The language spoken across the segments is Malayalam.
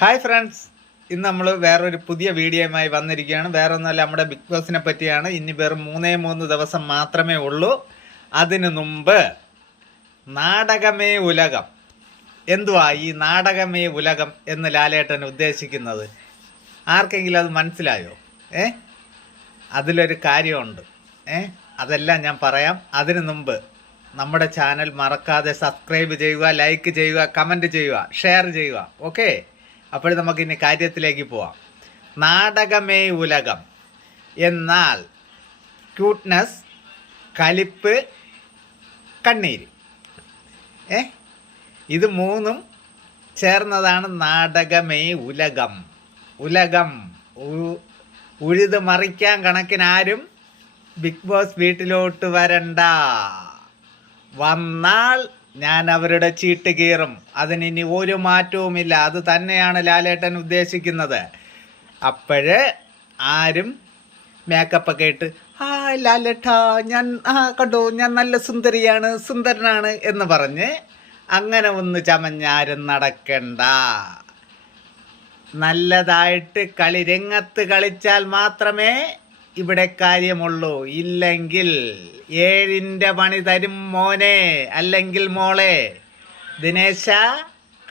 ഹായ് ഫ്രണ്ട്സ് ഇന്ന് നമ്മൾ വേറൊരു പുതിയ വീഡിയോയുമായി വന്നിരിക്കുകയാണ്. വേറെ ഒന്നുമല്ല നമ്മുടെ ബിഗ് ബോസിനെ പറ്റിയാണ്. ഇനി വെറും മൂന്നേ മൂന്ന് ദിവസം മാത്രമേ ഉള്ളൂ. അതിനു മുമ്പ് നാടകമേ ഉലകം. എന്തുവാ ഈ നാടകമേ ഉലകം എന്ന് ലാലേട്ടൻ ഉദ്ദേശിക്കുന്നത്? ആർക്കെങ്കിലും അത് മനസ്സിലായോ? ഏ? അതിലൊരു കാര്യമുണ്ട്. ഏ? അതെല്ലാം ഞാൻ പറയാം. അതിനു മുമ്പ് നമ്മുടെ ചാനൽ മറക്കാതെ സബ്സ്ക്രൈബ് ചെയ്യുക ലൈക്ക് ചെയ്യുക കമന്റ് ചെയ്യുക ഷെയർ ചെയ്യുക. ഓക്കെ? അപ്പോൾ നമുക്ക് ഇനി കാര്യത്തിലേക്ക് പോവാം. നാടകമേ ഉലകം. എന്നാൽ ക്യൂട്ട്നെസ് കലിപ്പ് കണ്ണീര്. ഏ? ഇത് മൂന്നും ചേർന്നതാണ് നാടകമേ ഉലകം. ഉലകം. ഉഴുത് മറിക്കാൻ കണക്കിനാരും ബിഗ് ബോസ് വീട്ടിലോട്ട് വരണ്ട. വന്നാൽ ഞാൻ അവരുടെ ചീട്ട് കീറും. അതിനി ഒരു മാറ്റവുമില്ല. അത് തന്നെയാണ് ലാലേട്ടൻ ഉദ്ദേശിക്കുന്നത്. അപ്പോഴ് ആരും മേക്കപ്പ് ഒക്കെ ഇട്ട് ആ ലാലേട്ടാ ഞാൻ ആ കണ്ടു ഞാൻ നല്ല സുന്ദരിയാണ് സുന്ദരനാണ് എന്ന് പറഞ്ഞ് അങ്ങനെ ഒന്ന് ചമഞ്ഞാരും നടക്കണ്ട. നല്ലതായിട്ട് കളി രംഗത്ത് കളിച്ചാൽ മാത്രമേ ഇവിടെ കാര്യമുള്ളൂ. ഇല്ലെങ്കിൽ ഏഴിന്റെ പണി തരും മോനെ അല്ലെങ്കിൽ മോളെ. ദിനേശ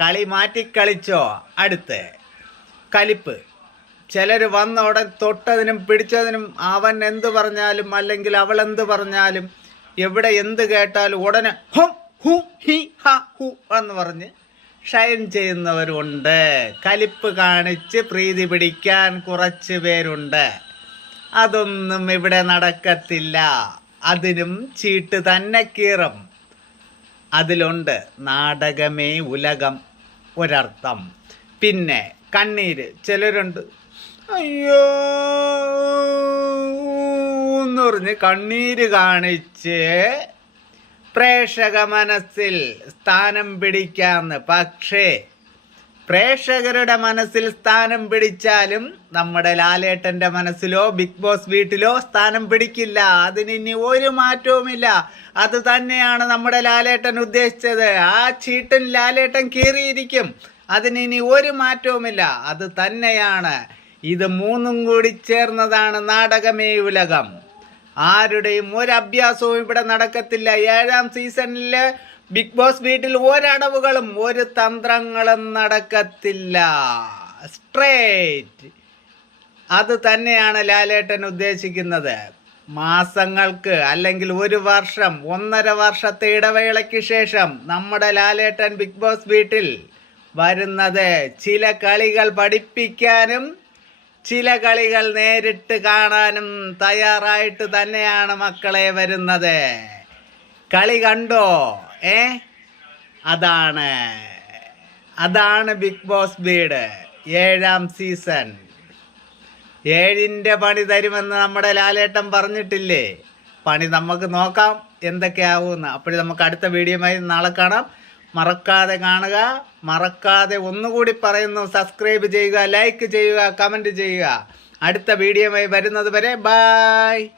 കളി മാറ്റിക്കളിച്ചോ? അടുത്ത്. കലിപ്പ്. ചിലർ വന്ന ഉടൻ തൊട്ടതിനും പിടിച്ചതിനും അവൻ എന്ത് പറഞ്ഞാലും അല്ലെങ്കിൽ അവൾ എന്ത് പറഞ്ഞാലും എവിടെ എന്ത് കേട്ടാലും ഉടനെ ഹും ഹു ഹി ഹ ഹു എന്ന് പറഞ്ഞ് ഷൈൻ ചെയ്യുന്നവരുണ്ട്. കലിപ്പ് കാണിച്ച് പ്രീതി പിടിക്കാൻ കുറച്ച് പേരുണ്ട്. അതൊന്നും ഇവിടെ നടക്കത്തില്ല. അതിനും ചീട്ട് തന്നെ കീറും. അതിലുണ്ട് നാടകമേ ഉലകം ഒരർത്ഥം. പിന്നെ കണ്ണീര് ചിലരുണ്ട്. അയ്യോ എന്ന് പറഞ്ഞ് കണ്ണീര് കാണിച്ച് പ്രേക്ഷക മനസ്സിൽ സ്ഥാനം പിടിക്കാന്ന്. പക്ഷേ പ്രേക്ഷകരുടെ മനസ്സിൽ സ്ഥാനം പിടിച്ചാലും നമ്മുടെ ലാലേട്ടന്റെ മനസ്സിലോ ബിഗ് ബോസ് വീട്ടിലോ സ്ഥാനം പിടിക്കില്ല. അതിന് ഇനി ഒരു മാറ്റവുമില്ല. അത് തന്നെയാണ് നമ്മുടെ ലാലേട്ടൻ ഉദ്ദേശിച്ചത്. ആ ചീട്ടൻ ലാലേട്ടൻ കീറിയിരിക്കും. അതിന് ഇനി ഒരു മാറ്റവുമില്ല. അത് തന്നെയാണ്. ഇത് മൂന്നും കൂടി ചേർന്നതാണ് നാടകമേ ഉലകം. ആരുടെയും ഒരു അഭ്യാസവും ഇവിടെ നടക്കത്തില്ല. ഏഴാം സീസണിൽ ബിഗ് ബോസ് വീട്ടിൽ ഒരടവുകളും ഒരു തന്ത്രങ്ങളും നടക്കത്തില്ല. സ്ട്രേറ്റ് അത് തന്നെയാണ് ലാലേട്ടൻ ഉദ്ദേശിക്കുന്നത്. മാസങ്ങൾക്ക് അല്ലെങ്കിൽ ഒരു വർഷം ഒന്നര വർഷത്തെ ഇടവേളയ്ക്ക് ശേഷം നമ്മുടെ ലാലേട്ടൻ ബിഗ് ബോസ് വീട്ടിൽ വരുന്നത് ചില കളികൾ പഠിപ്പിക്കാനും ചില കളികൾ നേരിട്ട് കാണാനും തയ്യാറായിട്ട് തന്നെയാണ് മക്കളെ വരുന്നത്. കളി കണ്ടോ? ഏ? അതാണ്. അതാണ് ബിഗ് ബോസ് വീട് ഏഴാം സീസൺ. ഏഴിന്റെ പണി തരുമെന്ന് നമ്മുടെ ലാലേട്ടൻ പറഞ്ഞിട്ടില്ലേ? പണി നമുക്ക് നോക്കാം എന്തൊക്കെയാവുമെന്ന് അപ്പോഴും നമുക്ക് അടുത്ത വീഡിയോയുമായി നാളെ കാണാം. മറക്കാതെ കാണുക. മറക്കാതെ ഒന്നുകൂടി പറയുന്നു. സബ്സ്ക്രൈബ് ചെയ്യുക ലൈക്ക് ചെയ്യുക കമന്റ് ചെയ്യുക. അടുത്ത വീഡിയോയുമായി വരുന്നത് വരെ ബായ്